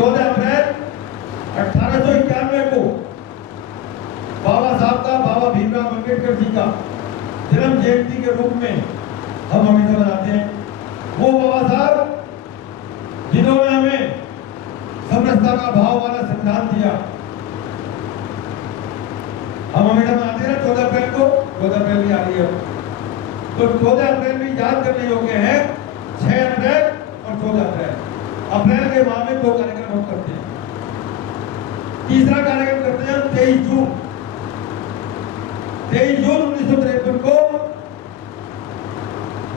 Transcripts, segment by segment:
14 अप्रैल 1891 को बाबा साहब का, बाबा भीमराव अम्बेडकर जी का जन्म जयंती के रूप में हम हमेशा मनाते हैं। वो बाबा साहब जिन्होंने हमें समरसता का भाव वाला संविधान दिया, हम हमेशा मनाते हैं 14 अप्रैल को। 14 अप्रैल भी आ रही है, तो 14 अप्रैल भी याद करने योग्य है। 6 अप्रैल और 14 अप्रैल, अप्रैल के माह में 2 कार्यक्रम हम करते हैं। तीसरा कार्यक्रम करते हैं 23 जून 1953 को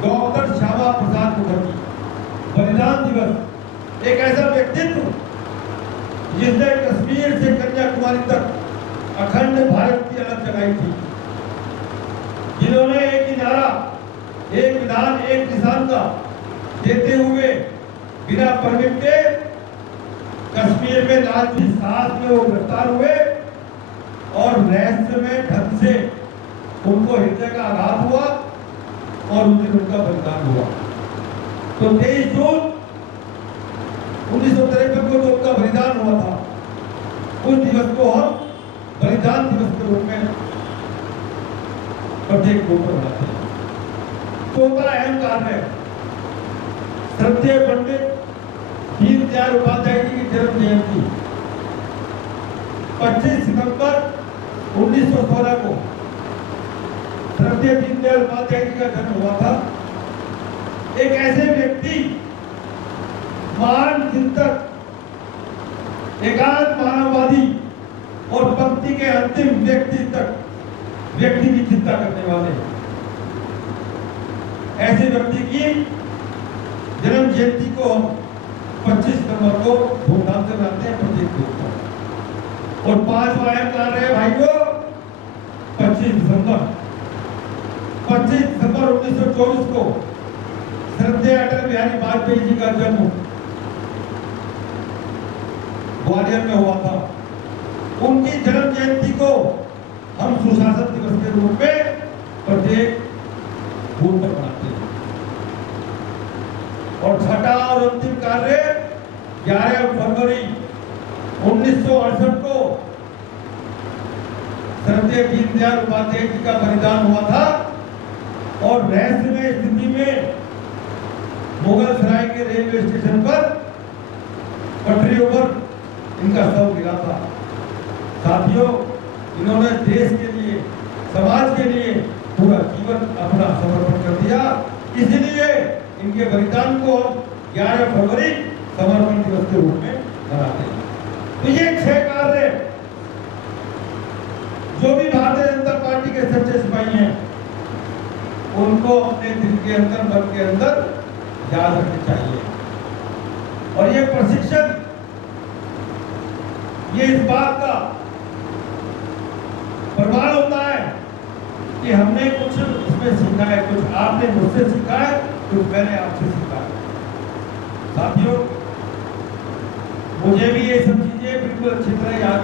डॉक्टर श्यामा प्रसाद मुखर्जी बलिदान दिवस। एक ऐसा व्यक्तित्व जिसने कश्मीर से कन्याकुमारी तक अखंड भारत की अलग जगाई थी, जिन्होंने एक ही नारा, एक विधान, एक निशान का देते हुए बिना परमिट के कश्मीर में लालजी साहस में वो गिरफ्तार हुए और रहस्यमय ढंग से उनको हृदय का आघात हुआ और उस दिन उनका बलिदान हुआ। तो 23 जून 1953 को जो उनका बलिदान हुआ था, उस दिवस को हम बलिदान दिवस के रूप में प्रत्येक को मनाते हैं। तो बड़ा अहम कार्य है। श्रद्धेय पंडित दीनदयाल उपाध्याय जी की जन्म जयंती 25 सितंबर 1916 को श्रद्धेय दीनदयाल उपाध्याय जी का जन्म हुआ था। एक ऐसे व्यक्ति, महान चिंतक, एकांत मानववादी और पंक्ति के अंतिम व्यक्ति की चिंता करने वाले ऐसे व्यक्ति की जन्म जयंती को हम 25 सितंबर को धूमधाम से मनाते हैं प्रत्येक देश को। और 5वां अहम कार्य है भाइयों 25 दिसंबर 1924 को श्रद्धेय अटल बिहारी वाजपेयी जी का जन्म ग्वालियर में हुआ था। उनकी जन्म जयंती को हम सुशासन दिवस के रूप में प्रत्येक बूथ पर मनाते हैं। और छठा और अंतिम कार्य 11 फरवरी 1968 को श्रद्धेय दीनदयाल उपाध्याय जी का बलिदान हुआ था और रहस्यमय स्थिति में मुगल सराय के रेलवे स्टेशन पर पटरियों पर इनका शव गिरा था। साथियों, इन्होंने देश के लिए, समाज के लिए पूरा जीवन अपना समर्पण कर दिया। इसलिए इनके बलिदान को 11 फरवरी समर्पण दिवस के रूप में मनाते हैं। तो ये 6 कार्य जो भी भारतीय जनता पार्टी के सच्चे सिपाही हैं उनको अपने दिल के अंदर, मन के अंदर याद रखने चाहिए। और ये प्रशिक्षण, ये इस बात का प्रमाण होता है कि हमने कुछ इसमें सीखा है, कुछ आपने मुझसे सीखा है, कुछ मैंने आपसे सीखा है। साथियों, मुझे भी ये सब चीजें बिल्कुल अच्छी तरह याद